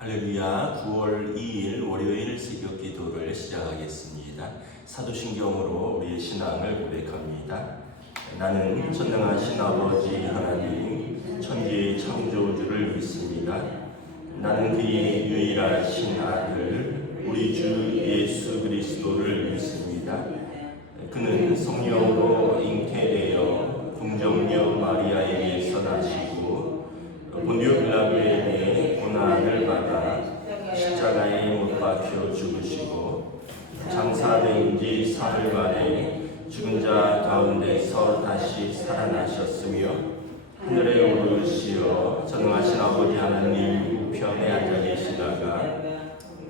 할렐루야. 9월 2일 월요일 새벽 기도를 시작하겠습니다. 사도신경으로 우리의 신앙을 고백합니다. 나는 전능하신 아버지 하나님 천지의 창조주를 믿습니다. 나는 그의 유일하신 아들 우리 주 예수 그리스도를 믿습니다. 그는 성령으로 잉태되어 궁정녀 마리아에게서 나시고 본디오 빌라도에게 고난을 받아 십자가에 못 박혀 죽으시고 장사된 지 사흘 만에 죽은 자 가운데서 다시 살아나셨으며 하늘에 오르시어 전능하신 아버지 하나님 우편에 앉아 계시다가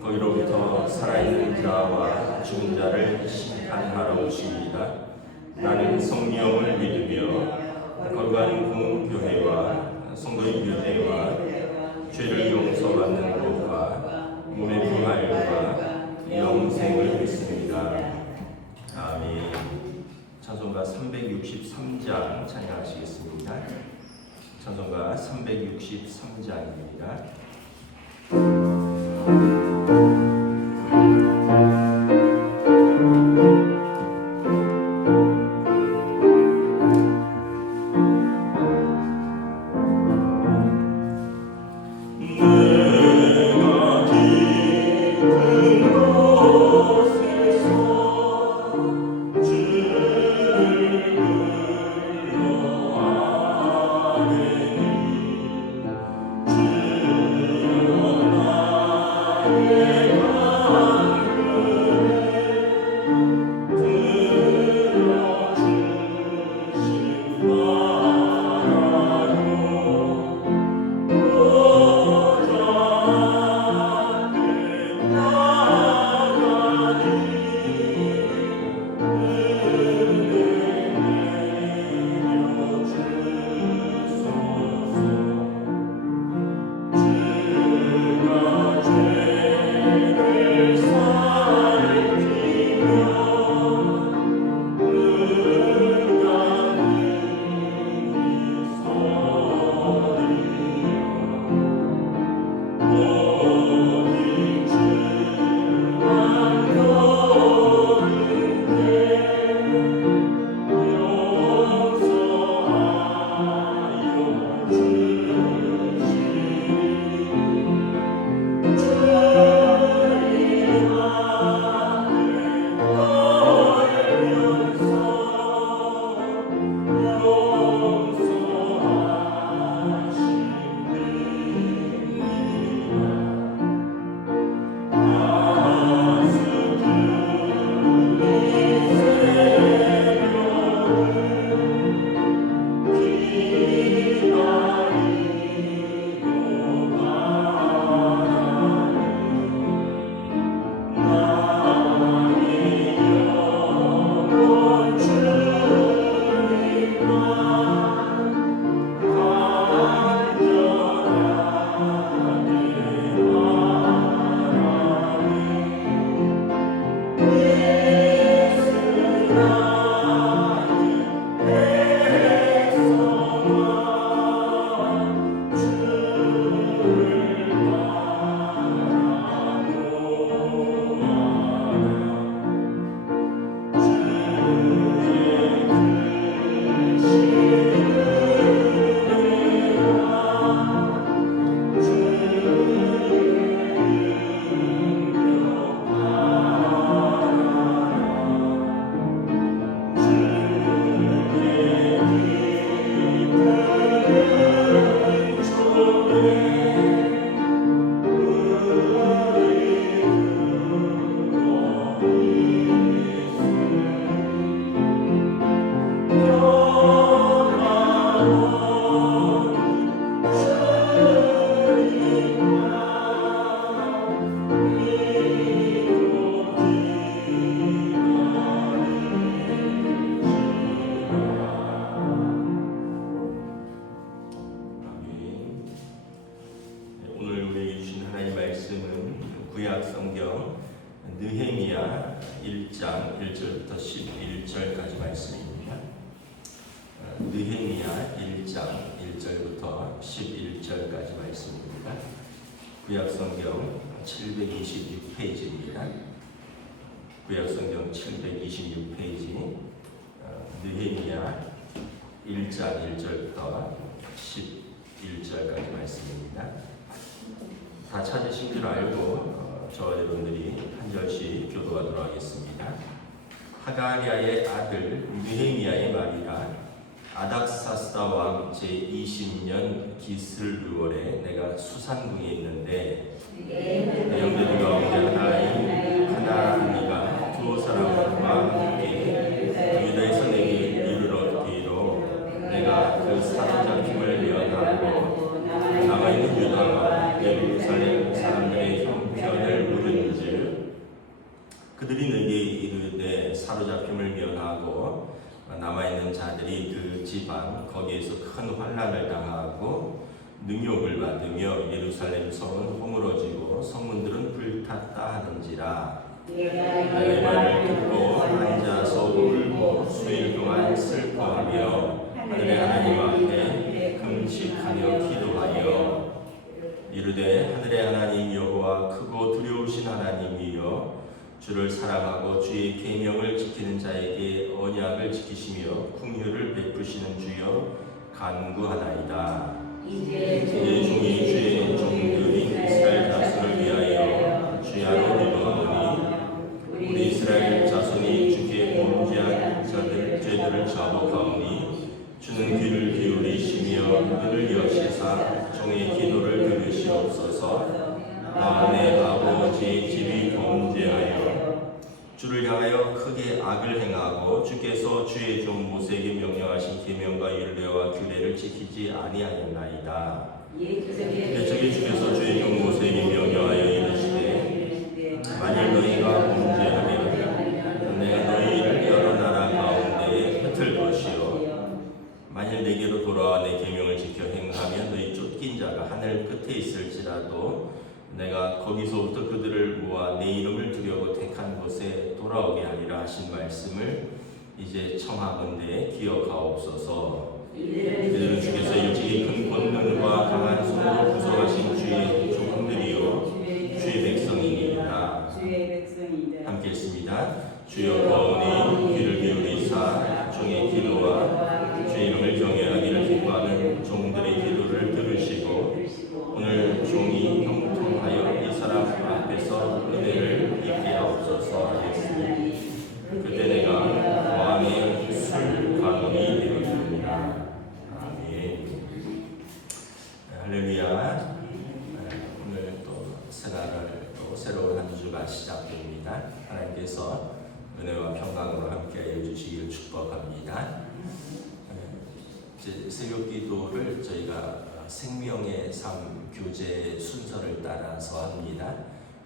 거기로부터 살아있는 자와 죽은 자를 심판하러 오십니다. 나는 성령을 믿으며 거룩한 공교회와 성도의 교제와 죄를 용서받는 것과 몸의 부활과 영생을 믿습니다. 아멘. 찬송가 363장 찬양하시겠습니다. 찬송가 363장입니다. 구약 성경 느헤미야 1장 1절부터 11절까지 말씀입니다. 느헤미야 1장 1절부터 11절까지 말씀입니다. 구약성경 726페이지입니다. 구약성경 726페이지 느헤미야 1장 1절부터 11절까지 말씀입니다. 다 찾으신 줄 알고 저와 여러분들이 한 절씩 교도하도록 하겠습니다. 하가랴의 아들 느헤미야의 말이라. 아닥사스다 왕 제20년 기슬루월에 내가 수산궁에 있는데 내 형제들 가운데 하나니가 두 사람과 함께 유다에서 내게 이르렀기로 내가 그 사로잡힘을 면하고 남아있는 유다와 예루살렘 사람들의 형편을 물은즉 그들이 내게 이르되 사로잡힘을 면하고 남아있는 자들이 그 지방 거기에서 큰 환난을 당하고 능욕을 받으며 예루살렘 성은 허물어지고 성문들은 불탔다 하는지라. 내가 이 말을 듣고 앉아서 울고 수일 동안 슬퍼하며 하늘의 하나님 앞에 금식하며 기도하여 이르되 하늘의 하나님 여호와 크고 두려우신 하나님이여 주를 사랑하고 주의 계명을 지키는 자에게 언약을 지키시며 긍휼을 베푸시는 주여 간구하나이다. 이제 종이 주의 종들인 이스라엘 자손을 위하여 주야로 기도하오니 우리 이스라엘 자손이 주께 범죄한 자들 죄들을 자복하오니 주는 귀를 기울이시며 눈을 여시사 종의 기도를 들으시옵소서. 내 아버지 집이 범죄하여 주를 향하여 크게 악을 행하고 주께서 주의 종 모세에게 명령하신 계명과 율례와 규례를 지키지 아니하였나이다. 대적에 주께서 주의 종 모세에게 명령하여 이르시되 만일 너희가 범죄하면 내가 너희를 여러 나라 가운데에 흩을 것이요 만일 내게로 돌아와 내 계명을 지켜 행하면 너희 쫓긴 자가 하늘 끝에 있을지라도 내가 거기서부터 그들을 모아 내 이름을 두려고 택한 곳에 돌아오게 하리라 하신 말씀을 이제 청하건대 기억하옵소서. 이들은 주께서 일찍이 큰 권능과 강한 손으로 구속하신 주의 종들이요 주의 백성이니이다. 함께 했습니다. 주여 거오니 귀를 기울이사 종의 기도와 주의 이름을 경외하기를 기뻐하는 종들의 기도를 들으시고 오늘 종이 형통하여 이 사람 앞에서 은혜를 입게 하옵소서 하겠으니 그때 내가 왕의 술관원이 되었습니다. 아멘. 할렐루야. 오늘 또 새날을 또 새로운 한 주가 시작됩니다. 하나님께서 은혜와 평강으로 함께하여 주시기를 축복합니다. 새벽 기도를 저희가 생명의 삶 교제 순서를 따라서 합니다.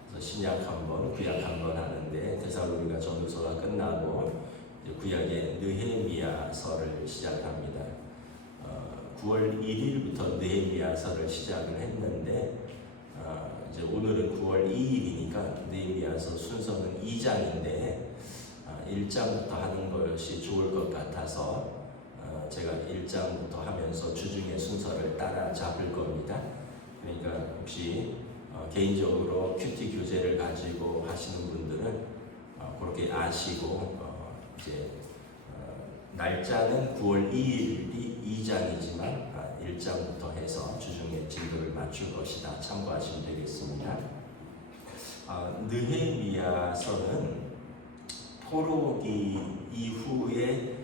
그래서 신약 한 번, 구약 한 번 하는데 데살로니가 전후서가 끝나고 구약의 느헤미야서를 시작합니다. 9월 1일부터 느헤미야서를 시작을 했는데 이제 오늘은 9월 2일이니까 느헤미야서 순서는 2장인데 1장부터 하는 것이 좋을 것 같아서 제가 1장부터 하면서 주중의 순서를 따라잡을 겁니다. 그러니까 혹시 개인적으로 큐티 교재를 가지고 하시는 분들은 그렇게 아시고 이제 날짜는 9월 2일이 2장이지만 1장부터 해서 주중의 진도를 맞출 것이다. 참고하시면 되겠습니다. 느헤미야서는 포로기 이후에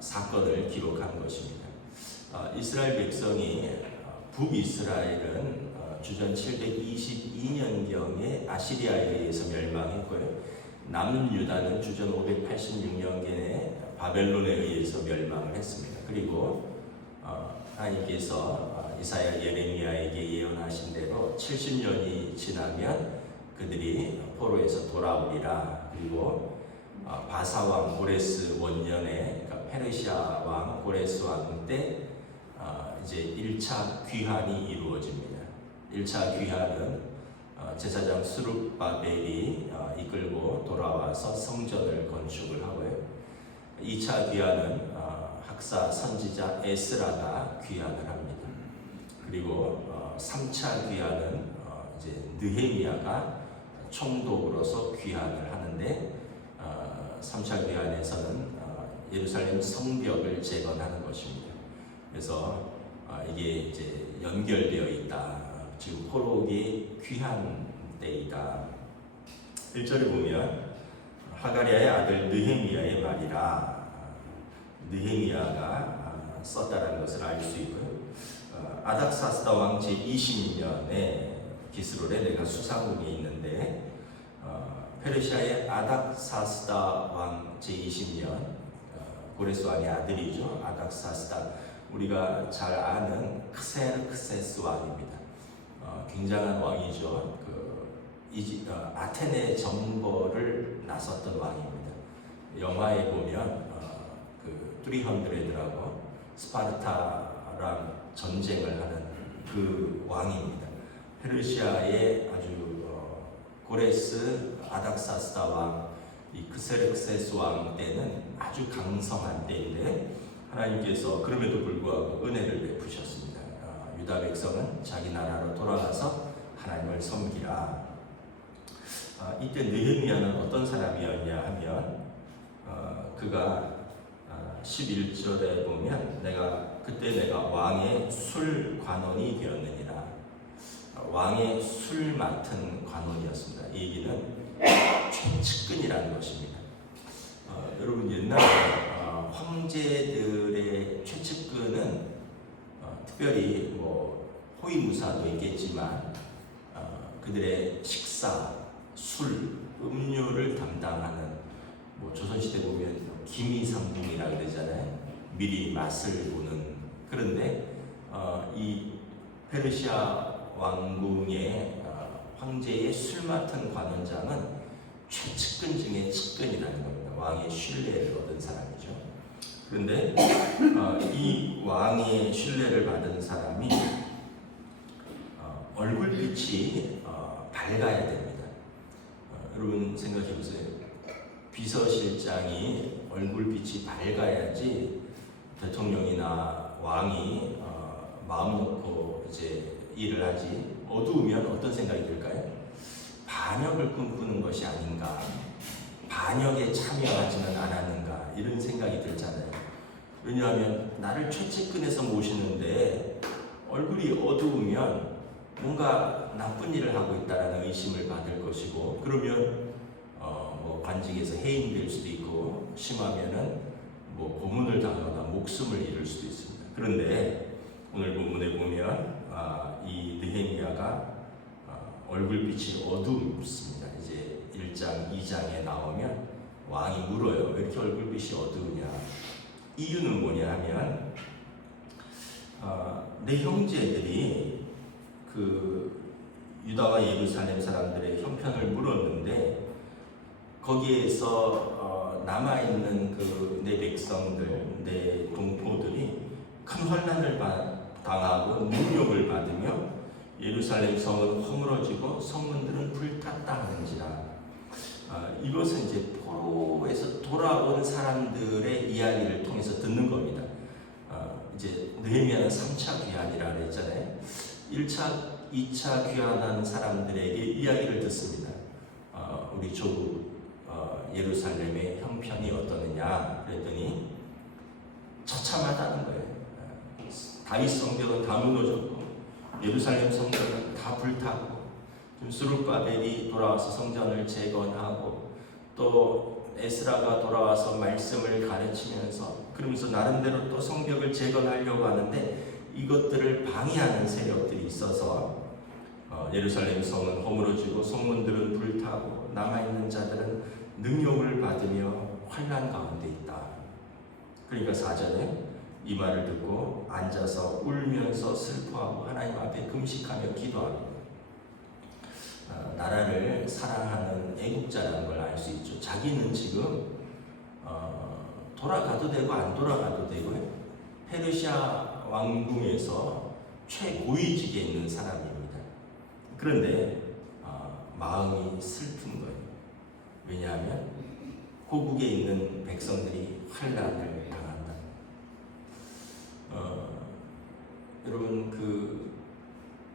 사건을 기록한 것입니다. 이스라엘 백성이 북이스라엘은 주전 722년경에 아시리아에 의해서 멸망했고요. 남유다는 주전 586년경에 바벨론에 의해서 멸망을 했습니다. 그리고 하나님께서 이사야 예레미야에게 예언하신 대로 70년이 지나면 그들이 포로에서 돌아오리라. 그리고 바사왕 고레스 원년에 그러니까 페르시아 왕 고레스 왕 때 이제 1차 귀환이 이루어집니다. 1차 귀환은 제사장 스룹바벨이 이끌고 돌아와서 성전을 건축을 하고요. 2차 귀환은 학사 선지자 에스라가 귀환을 합니다. 그리고 3차 귀환은 이제 느헤미야가 총독으로서 귀환을 하는데 3차 귀환에서는 예루살렘 성벽을 재건하는 것입니다. 그래서 이게 이제 연결되어 있다. 지금 포로기 귀환 때이다. 1절에 보면 하가랴의 아들 느헤미야의 말이라, 느헤미야가 썼다는 것을 알 수 있고요. 아닥사스다 왕 제20년에 기스롤에 내가 수상궁에 있는데 페르시아의 아닥사스다 왕 제20년, 고레스 왕의 아들이죠. 아닥사스다, 우리가 잘 아는 크세르크세스 왕입니다. 굉장한 왕이죠. 아테네 정벌을 나섰던 왕입니다. 영화에 보면 그 300하고 스파르타랑 전쟁을 하는 그 왕입니다. 페르시아의 아주 고레스 아닥사스다 왕, 이 크세르크세스 왕 때는 아주 강성한 때인데 하나님께서 그럼에도 불구하고 은혜를 베푸셨습니다. 유다 백성은 자기 나라로 돌아가서 하나님을 섬기라. 이때 느헤미야는 어떤 사람이었냐 하면 그가 11절에 보면 그때 내가 왕의 술 관원이 되었느니라. 왕의 술 맡은 관원이었습니다. 이 얘기는 최측근이라는 것입니다. 여러분, 옛날에 황제들의 최측근은 특별히 뭐 호위무사도 있겠지만 그들의 식사, 술, 음료를 담당하는, 뭐 조선시대 보면 기미상궁이라고 그러잖아요. 미리 맛을 보는. 그런데 이 페르시아 왕궁의 황제의 술 맡은 관원장은 최측근 중에 측근이라는 겁니다. 왕의 신뢰를 얻은 사람이죠. 그런데 이 왕의 신뢰를 받은 사람이 얼굴빛이 밝아야 됩니다. 여러분 생각해 보세요. 비서실장이 얼굴빛이 밝아야지 대통령이나 왕이 마음 놓고 이제 일을 하지. 어두우면 어떤 생각이 들까요? 반역을 꿈꾸는 것이 아닌가, 반역에 참여하지는 않았는가, 이런 생각이 들잖아요. 왜냐하면 나를 최측근에서 모시는데 얼굴이 어두우면 뭔가 나쁜 일을 하고 있다라는 의심을 받을 것이고, 그러면 뭐 관직에서 해임될 수도 있고, 심하면은 뭐 고문을 당하거나 목숨을 잃을 수도 있습니다. 그런데 오늘 본문에 보면 이 느헤미야가 얼굴빛이 어둡습니다. 이제 1장, 2장에 나오면 왕이 물어요. 왜 이렇게 얼굴빛이 어두우냐? 이유는 뭐냐 하면 내 형제들이 그 유다와 예루살렘 사람들의 형편을 물었는데 거기에서 남아있는 그 내 백성들, 내 동포들이 큰 환난을 당하고 능욕을 받으며 예루살렘 성은 허물어지고 성문들은 불탔다 하는지라. 이것은 이제 포로에서 돌아온 사람들의 이야기를 통해서 듣는 겁니다. 이제 느헤미야는 3차 귀환이라 그랬잖아요. 1차, 2차 귀환하는 사람들에게 이야기를 듣습니다. 우리 조국 예루살렘의 형편이 어떠느냐 그랬더니 처참하다는 거예요. 다윗 성벽은 다 무너졌고 예루살렘 성전은 다 불타고 지금 스룹바벨이 돌아와서 성전을 재건하고 또 에스라가 돌아와서 말씀을 가르치면서 그러면서 나름대로 또 성벽을 재건하려고 하는데 이것들을 방해하는 세력들이 있어서 예루살렘 성은 허물어지고 성문들은 불타고 남아있는 자들은 능욕을 받으며 환난 가운데 있다. 그러니까 4절에 이 말을 듣고 앉아서 울면서 슬퍼하고 하나님 앞에 금식하며 기도합니다. 나라를 사랑하는 애국자라는 걸 알 수 있죠. 자기는 지금 돌아가도 되고 안 돌아가도 되고요. 페르시아 왕궁에서 최고위직에 있는 사람입니다. 그런데 마음이 슬픈 거예요. 왜냐하면 고국에 있는 백성들이 환난을 당한다. 여러분 그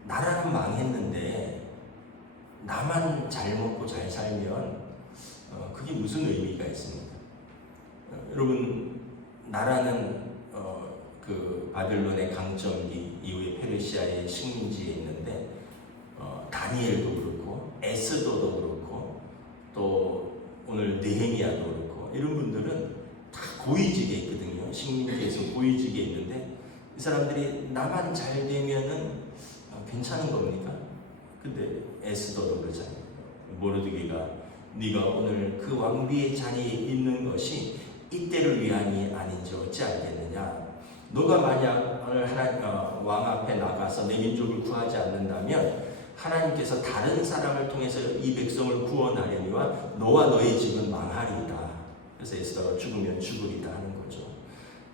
나라는 망했는데 나만 잘 먹고 잘 살면 그게 무슨 의미가 있습니까? 여러분, 나라는 그 바벨론의 강점기 이후에 페르시아의 식민지에 있는데 다니엘도 그렇고 에스더도 그렇고 또 오늘 느헤미야도 그렇고 이런 분들은 다 고위직에 있거든요. 식민지에서 고위직에 있는데 이 사람들이 나만 잘 되면은 괜찮은 겁니까? 근데 에스더도 그러잖아요. 모르드게가 네가 오늘 그 왕비의 자리에 있는 것이 이때를 위함이 아닌지 어찌 알겠느냐? 너가 만약 오늘 왕 앞에 나가서 내 민족을 구하지 않는다면 하나님께서 다른 사람을 통해서 이 백성을 구원하려니와 너와 너의 집은 망하리이다. 그래서 에스더가 죽으면 죽으리다 하는 거죠.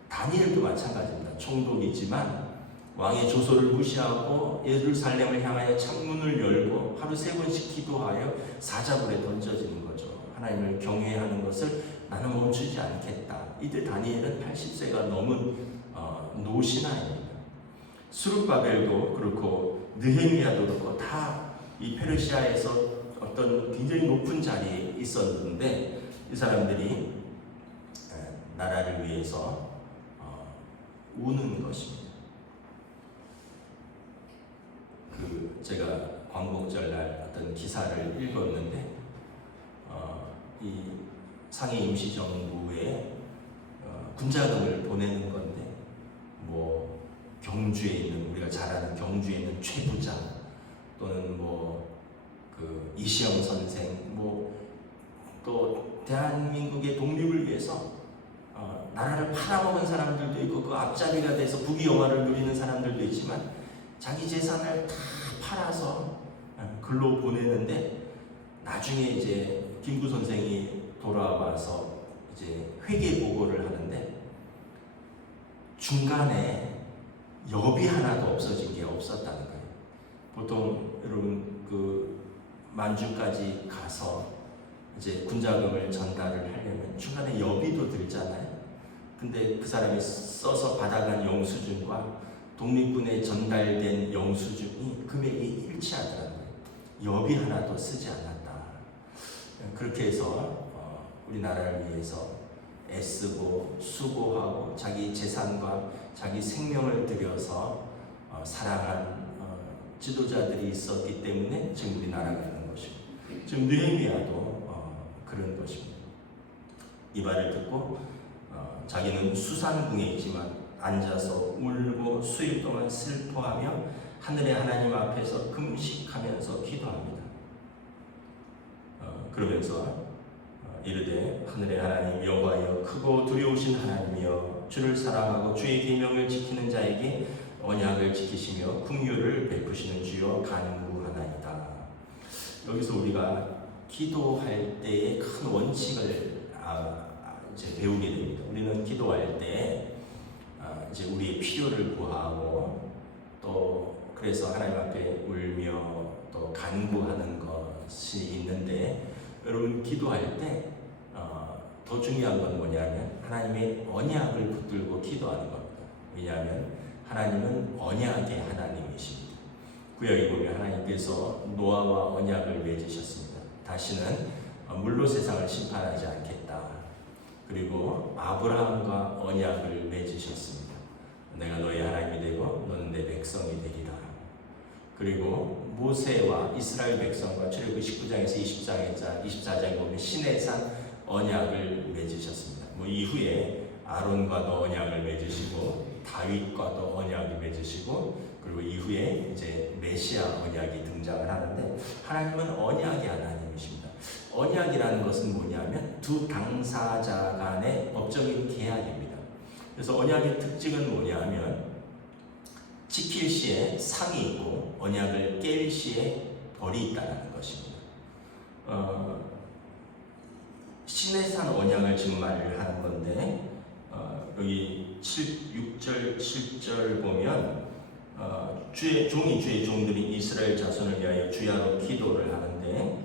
다니엘도 마찬가지입니다. 총독이지만 왕의 조소를 무시하고 예루살렘을 향하여 창문을 열고 하루 3번씩 기도하여 사자굴에 던져지는 거죠. 하나님을 경외하는 것을 나는 멈추지 않겠다. 이때 다니엘은 80세가 넘은 노신하입니다. 수룹바벨도 그렇고 느헤미야도 그렇고 다 이 페르시아에서 어떤 굉장히 높은 자리에 있었는데 이 사람들이 나라를 위해서 우는 것입니다. 제가 광복절날 어떤 기사를 읽었는데 이 상해 임시정부에 군자금을 보내는 건데 뭐 경주에 있는 우리가 잘 아는 경주에 있는 최 부장 또는 뭐 그 이시영 선생 뭐 또 대한민국의 독립을 위해서 나라를 팔아먹은 사람들도 있고 그 앞자리가 돼서 부귀영화를 누리는 사람들도 있지만 자기 재산을 다 팔아서 글로 보내는데 나중에 이제 김구 선생이 돌아와서 이제 회계 보고를 하는데 중간에 엽이 하나도 없어진 게 없었다는 거예요. 보통 여러분 그 만주까지 가서 이제 군자금을 전달을 하려면 중간에 여비도 들잖아요. 근데 그 사람이 써서 받아간 영수증과 독립군에 전달된 영수증이 금액이 일치하더라고요. 여비 하나도 쓰지 않았다. 그렇게 해서 우리나라를 위해서 애쓰고 수고하고 자기 재산과 자기 생명을 들여서 사랑한 지도자들이 있었기 때문에 지금 우리나라가 있는 것이고 지금 느헤미야도 그런 것입니다. 이 말을 듣고 자기는 수산궁에 있지만 앉아서 울고 수일 동안 슬퍼하며 하늘의 하나님 앞에서 금식하면서 기도합니다. 그러면서 이르되 하늘의 하나님 여호와여 크고 두려우신 하나님이여 주를 사랑하고 주의 계명을 지키는 자에게 언약을 지키시며 긍휼을 베푸시는 주여 간구하나이다. 여기서 우리가 기도할 때의 큰 원칙을 이제 배우게 됩니다. 우리는 기도할 때 이제 우리의 필요를 구하고 또 그래서 하나님 앞에 울며 또 간구하는 것이 있는데 여러분 기도할 때 더 중요한 건 뭐냐면 하나님의 언약을 붙들고 기도하는 겁니다. 왜냐하면 하나님은 언약의 하나님이십니다. 구약에 보면 하나님께서 노아와 언약을 맺으셨습니다. 다시는 물로 세상을 심판하지 않겠다. 그리고 아브라함과 언약을 맺으셨습니다. 내가 너의 하나님이 되고 너는 내 백성이 되리라. 그리고 모세와 이스라엘 백성과 출애굽기 19장에서 24장에 보면 시내산 언약을 맺으셨습니다. 뭐 이후에 아론과도 언약을 맺으시고 다윗과도 언약을 맺으시고 그리고 이후에 이제 메시아 언약이 등장을 하는데 하나님은 언약의 하나님이십니다. 언약이라는 것은 뭐냐면 두 당사자 간의 법적인 계약입니다. 그래서 언약의 특징은 뭐냐면 지킬 시에 상이 있고 언약을 깰 시에 벌이 있다는 것입니다. 시내산 언약을 지금 말을 하는 건데 여기 6절 7절 보면 주의 종들이 이스라엘 자손을 위하여 주야로 기도를 하는데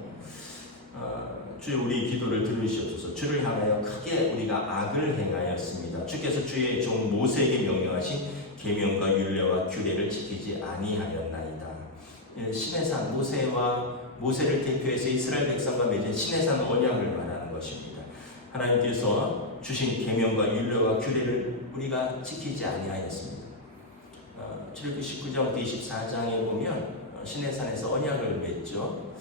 주여 우리 기도를 들으시옵소서. 주를 향하여 크게 우리가 악을 행하였습니다. 주께서 주의 종 모세에게 명령하신 계명과 율례와 규례를 지키지 아니하였나이다. 시내산 모세를 대표해서 이스라엘 백성과 맺은 시내산 언약을 말하는 것입니다. 하나님께서 주신 계명과 율례와 규례를 우리가 지키지 아니하였습니다. 출애굽기 19장부터 24장에 보면 시내산에서 언약을 맺죠.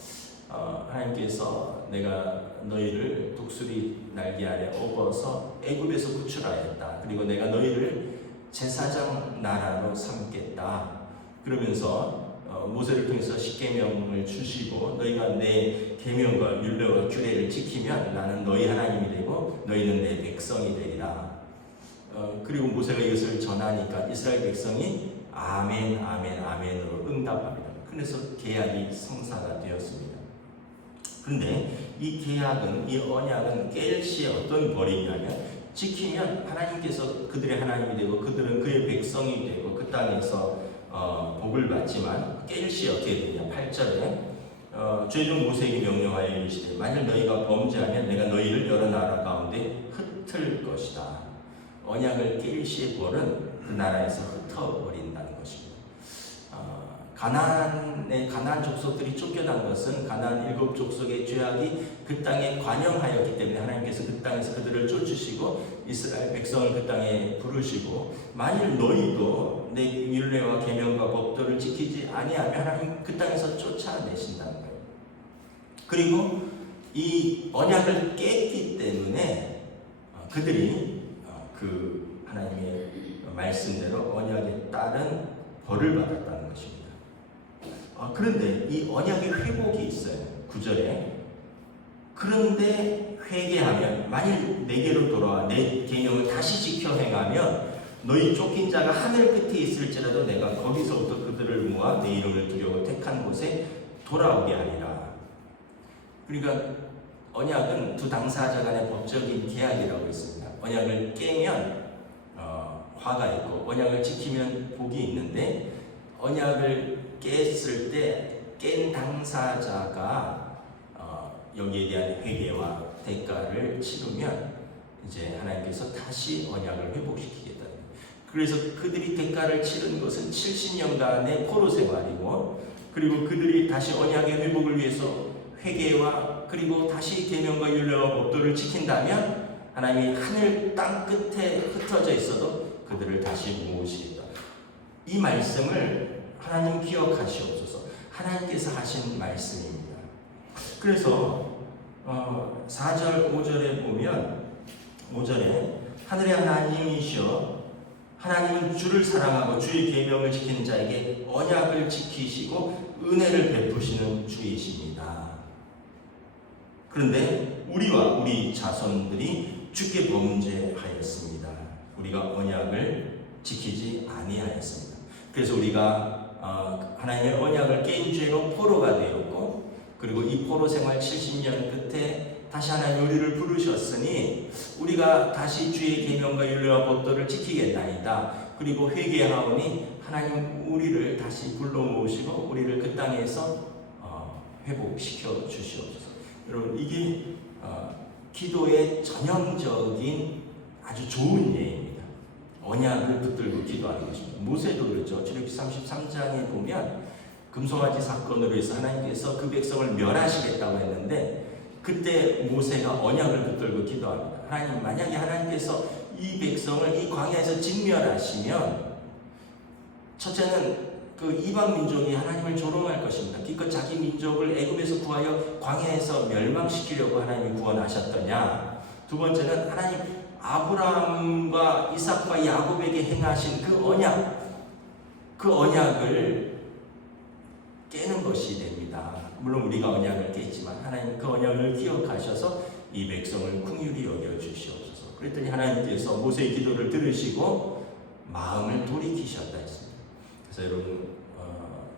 하나님께서 내가 너희를 독수리 날개 아래 업어서 애굽에서 구출하였다. 그리고 내가 너희를 제사장 나라로 삼겠다. 그러면서 모세를 통해서 십계명을 주시고 너희가 내 계명과 율례와 규례를 지키면 나는 너희 하나님이 되고 너희는 내 백성이 되리라. 그리고 모세가 이것을 전하니까 이스라엘 백성이 아멘 아멘 아멘으로 응답합니다. 그래서 계약이 성사가 되었습니다. 그런데 이 계약은, 이 언약은 깰 시에 어떤 벌이냐면, 지키면 하나님께서 그들의 하나님이 되고 그들은 그의 백성이 되고 그 땅에서 복을 받지만, 깰 시에 어떻게 되냐. 8절에 죄종 모세에게 명령하여 이르시되 만일 너희가 범죄하면 내가 너희를 여러 나라 가운데 흩을 것이다. 언약을 깰 시의 벌은 그 나라에서 흩어버린다는 것입니다. 가나안 족속들이 쫓겨난 것은 가나안 7 족속의 죄악이 그 땅에 관영하였기 때문에 하나님께서 그 땅에서 그들을 쫓으시고 이스라엘 백성을 그 땅에 부르시고, 만일 너희도 내 율례와 계명과 법도를 지키지 아니하면 하나님 그 땅에서 쫓아내신다는 거예요. 그리고 이 언약을 깼기 때문에 그들이 그 하나님의 말씀대로 언약에 따른 벌을 받았다는 것입니다. 그런데 이 언약의 회복이 있어요. 9절에 그런데 회개하면, 만일 내게로 돌아와 내 계명을 다시 지켜 행하면 너희 쫓긴 자가 하늘 끝에 있을지라도 내가 거기서부터 그들을 모아 내 이름을 두려워 택한 곳에 돌아오게 하리라. 그러니까 언약은 두 당사자 간의 법적인 계약이라고 했습니다. 언약을 깨면 화가 있고 언약을 지키면 복이 있는데, 언약을 깼을 때 깬 당사자가 여기에 대한 회개와 대가를 치르면 이제 하나님께서 다시 언약을 회복시키겠다. 그래서 그들이 대가를 치른 것은 70년간의 포로 생활이고, 그리고 그들이 다시 언약의 회복을 위해서 회개와 그리고 다시 계명과 율례와 법도를 지킨다면 하나님이 하늘 땅 끝에 흩어져 있어도 그들을 다시 모으시겠다. 이 말씀을 하나님 기억하시옵소서. 하나님께서 하신 말씀입니다. 그래서 4절 5절에 보면, 5절에 하늘의 하나님이시여 하나님은 주를 사랑하고 주의 계명을 지키는 자에게 언약을 지키시고 은혜를 베푸시는 주이십니다. 그런데 우리와 우리 자손들이 주께 범죄하였습니다. 우리가 언약을 지키지 아니하였습니다. 그래서 우리가 하나님의 언약을 깬 죄로 포로가 되었고, 그리고 이 포로 생활 70년 끝에 다시 하나님 우리를 부르셨으니 우리가 다시 주의 계명과 율례와 법도를 지키겠나이다. 그리고 회개하오니 하나님 우리를 다시 불러 모으시고 우리를 그 땅에서 회복시켜 주시옵소서. 여러분, 이게 기도의 전형적인 아주 좋은 예입니다. 언약을 붙들고 기도하는 것입니다. 모세도 그렇죠. 출애굽기 33장에 보면 금송아지 사건으로 해서 하나님께서 그 백성을 멸하시겠다고 했는데, 그때 모세가 언약을 붙들고 기도합니다. 하나님, 만약에 하나님께서 이 백성을 이 광야에서 진멸하시면, 첫째는 그 이방 민족이 하나님을 조롱할 것입니다. 기껏 자기 민족을 애굽에서 구하여 광야에서 멸망시키려고 하나님이 구원하셨더냐. 두 번째는 하나님 아브라함과 이삭과 야곱에게 행하신 그 언약을 깨는 것이 됩니다. 물론 우리가 언약을 깼지만 하나님 그 언약을 기억하셔서 이 백성을 긍휼히 여겨 주시옵소서. 그랬더니 하나님께서 모세의 기도를 들으시고 마음을 돌이키셨다 했습니다. 그래서 여러분,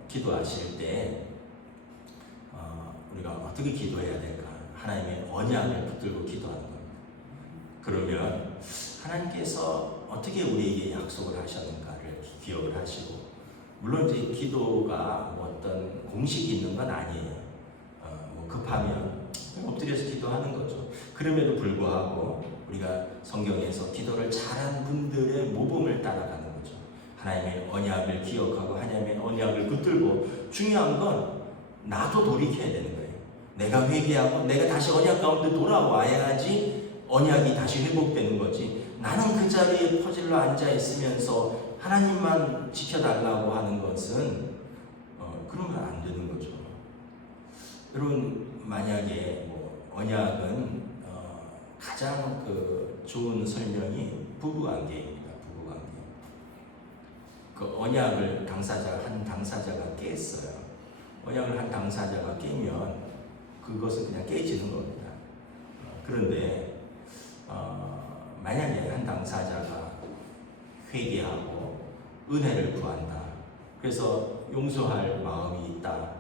기도하실 때 우리가 어떻게 기도해야 될까? 하나님의 언약을 붙들고 기도하는 겁니다. 그러면 하나님께서 어떻게 우리에게 약속을 하셨는가를 기억을 하시고, 물론 이제 기도가 뭐 어떤 공식이 있는 건 아니에요. 뭐 급하면 엎드려서 기도하는 거죠. 그럼에도 불구하고 우리가 성경에서 기도를 잘한 분들의 모범을 따라가는 거죠. 하나님의 언약을 기억하고 하나님의 언약을 붙들고, 중요한 건 나도 돌이켜야 되는 거예요. 내가 회개하고 내가 다시 언약 가운데 돌아와야지 언약이 다시 회복되는 거지. 나는 그 자리에 퍼질러 앉아 있으면서 하나님만 지켜달라고 하는 것은 그러면 안 되는 거죠. 여러분, 만약에 언약은 가장 좋은 설명이 부부관계입니다. 부부관계. 그 언약을 한 당사자가 깼어요. 언약을 한 당사자가 깨면 그것은 그냥 깨지는 겁니다. 그런데 만약에 한 당사자가 회개하고 은혜를 구한다. 그래서 용서할 마음이 있다.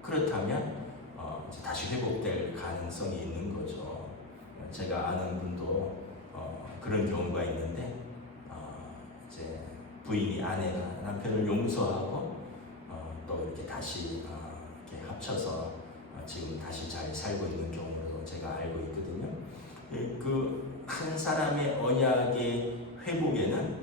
그렇다면 다시 회복될 가능성이 있는 거죠. 제가 아는 분도 그런 경우가 있는데, 이제 부인이, 아내가 남편을 용서하고 또 이렇게 다시 이렇게 합쳐서 지금 다시 잘 살고 있는 경우도 제가 알고 있거든요. 그 한 사람의 언약의 회복에는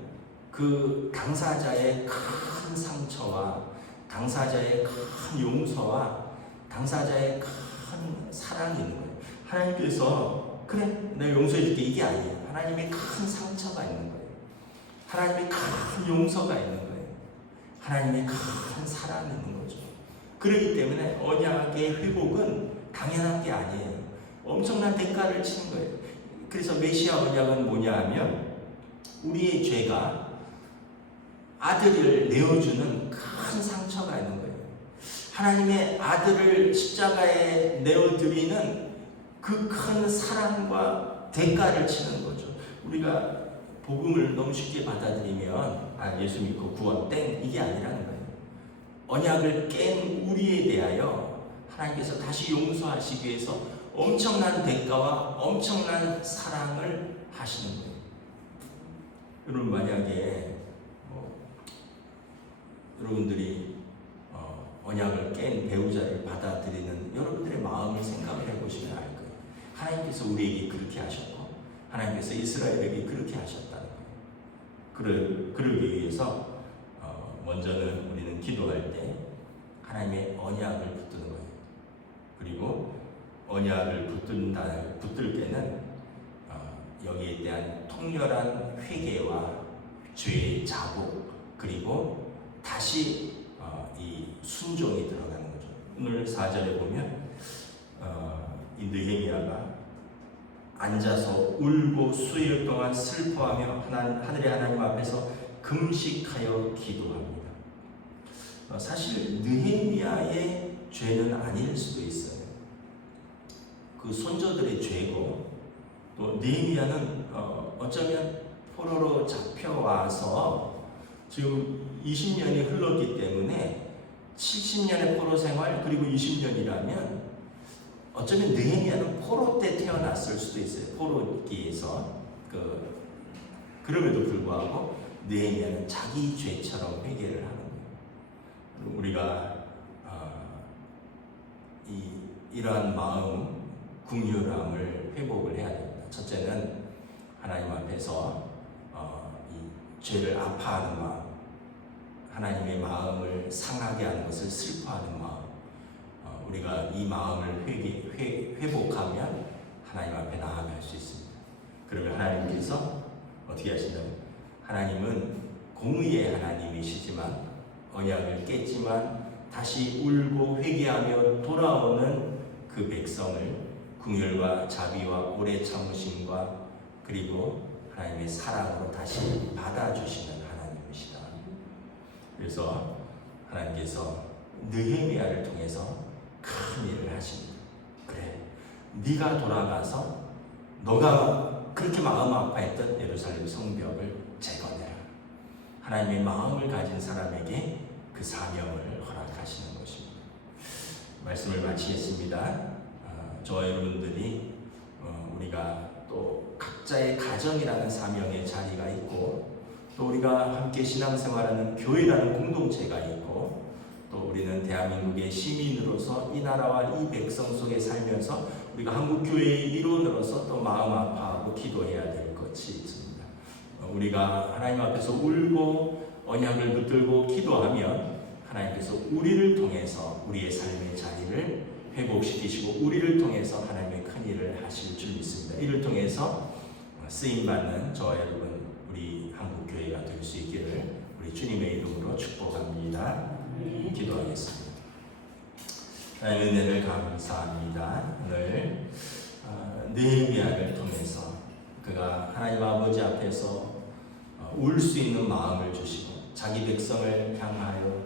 그 당사자의 큰 상처와 당사자의 큰 용서와 당사자의 큰 사랑이 있는 거예요. 하나님께서 그래, 내가 용서해줄게, 이게 아니에요. 하나님의 큰 상처가 있는 거예요. 하나님의 큰 용서가 있는 거예요. 하나님의 큰 사랑이 있는 거죠. 그렇기 때문에 언약의 회복은 당연한 게 아니에요. 엄청난 대가를 치는 거예요. 그래서 메시아 언약은 뭐냐 하면, 우리의 죄가 아들을 내어주는 큰 상처가 있는 거예요. 하나님의 아들을 십자가에 내어드리는 그 큰 사랑과 대가를 치는 거죠. 우리가 복음을 너무 쉽게 받아들이면 예수 믿고 구원 땡, 이게 아니라는 거예요. 언약을 깬 우리에 대하여 하나님께서 다시 용서하시기 위해서 엄청난 대가와 엄청난 사랑을 하시는 거예요. 여러분, 만약에 여러분들이 언약을 깬 배우자를 받아들이는 여러분들의 마음을 생각을 해보시면 알 거예요. 하나님께서 우리에게 그렇게 하셨고 하나님께서 이스라엘에게 그렇게 하셨다는 거예요. 그러기 위해서 먼저는 우리는 기도할 때 하나님의 언약을 붙드는 거예요. 그리고 언약을 붙들 때는 여기에 대한 통렬한 회개와 죄의 자복, 그리고 다시 이 순종이 들어가는 거죠. 오늘 4절에 보면 이 느헤미야가 앉아서 울고 수일 동안 슬퍼하며 하늘의 하나님 앞에서 금식하여 기도합니다. 사실 느헤미야의 죄는 아닐 수도 있어요. 그 손자들의 죄고, 또 느헤미야는 어쩌면 포로로 잡혀와서 지금 20년이 흘렀기 때문에 70년의 포로 생활 그리고 20년이라면 어쩌면 느헤미야는 포로 때 태어났을 수도 있어요. 포로기에서. 그럼에도 불구하고 느헤미야는 자기 죄처럼 회개를 하는 거예요. 우리가 이러한 마음, 긍휼함을 회복을 해야 됩니다. 첫째는 하나님 앞에서 이 죄를 아파하는 마음, 하나님의 마음을 상하게 하는 것을 슬퍼하는 마음, 우리가 이 마음을 회복하면 하나님 앞에 나아갈 수 있습니다. 그러면 하나님께서 어떻게 하시냐면, 하나님은 공의의 하나님이시지만 언약을 깼지만 다시 울고 회개하며 돌아오는 그 백성을 긍휼과 자비와 오래 참으심과 그리고 하나님의 사랑으로 다시 받아주시는 하나님이시다. 그래서 하나님께서 느헤미야를 통해서 큰 일을 하십니다. 그래, 네가 돌아가서 너가 그렇게 마음 아파했던 예루살렘 성벽을 재건해라. 하나님의 마음을 가진 사람에게 그 사명을 허락하시는 것입니다. 말씀을 마치겠습니다. 저와 여러분들이 우리가 또 각자의 가정이라는 사명의 자리가 있고, 또 우리가 함께 신앙생활하는 교회라는 공동체가 있고, 또 우리는 대한민국의 시민으로서 이 나라와 이 백성 속에 살면서 우리가 한국교회의 일원으로서 또 마음 아파하고 기도해야 될 것이 있습니다. 우리가 하나님 앞에서 울고 언약을 붙들고 기도하면 하나님께서 우리를 통해서 우리의 삶의 자리를 회복시키시고 우리를 통해서 하나님의 큰 일을 하실 줄 믿습니다. 이를 통해서 쓰임받는 저와 여러분 우리 한국교회가 될 수 있기를 우리 주님의 이름으로 축복합니다. 기도하겠습니다. 하나님의 은혜를 감사합니다. 오늘 느헤미야를 통해서 그가 하나님 아버지 앞에서 울 수 있는 마음을 주시고 자기 백성을 향하여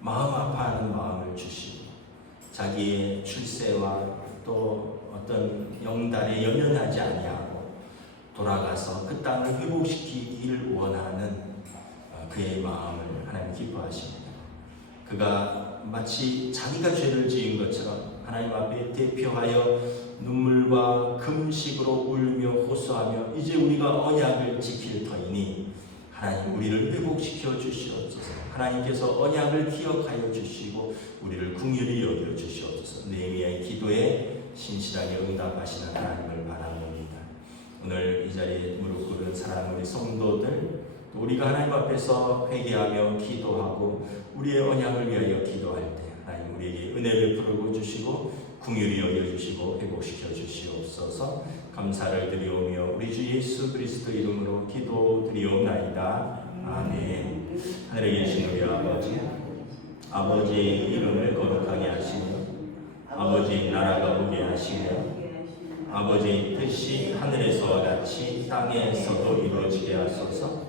마음 아파하는 마음을 주시고 자기의 출세와 또 어떤 영달에 연연하지 아니하고 돌아가서 그 땅을 회복시키기를 원하는 그의 마음을 하나님 기뻐하십니다. 그가 마치 자기가 죄를 지은 것처럼 하나님 앞에 대표하여 눈물과 금식으로 울며 호소하며 이제 우리가 언약을 지킬 터이니 하나님 우리를 회복시켜 주시옵소서. 하나님께서 언약을 기억하여 주시고 우리를 긍휼히 여겨 주시옵소서. 느헤미야의 기도에 신실하게 응답하시는 하나님을 바라봅니다. 오늘 이 자리에 무릎 꿇은 사랑하는 우리 성도들, 또 우리가 하나님 앞에서 회개하며 기도하고 우리의 언약을 위하여 기도할 때 하나님 우리에게 은혜를 베풀어 주시고 긍휼히 여겨 주시고 회복시켜 주시옵소서. 감사를 드리오며 우리 주 예수 그리스도 이름으로 기도드리옵나이다. 아멘. 하늘에 계신 우리 아버지, 아버지의 이름을 거룩하게 하시며 아버지의 나라가 오게 하시며 아버지의 뜻이 하늘에서와 같이 땅에서도 이루어지게 하소서.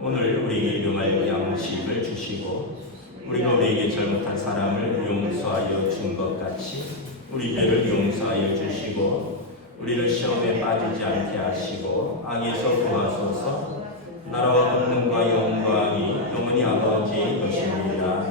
오늘 우리에게 일용할 양식을 주시고 우리가 우리에게 잘못한 사람을 용서하여 준 것 같이 우리 죄를 용서하여 주시고 우리를 시험에 빠지지 않게 하시고 악에서 구하소서. 나라와 권능과 영광이 영원히 아버지의 것입니다.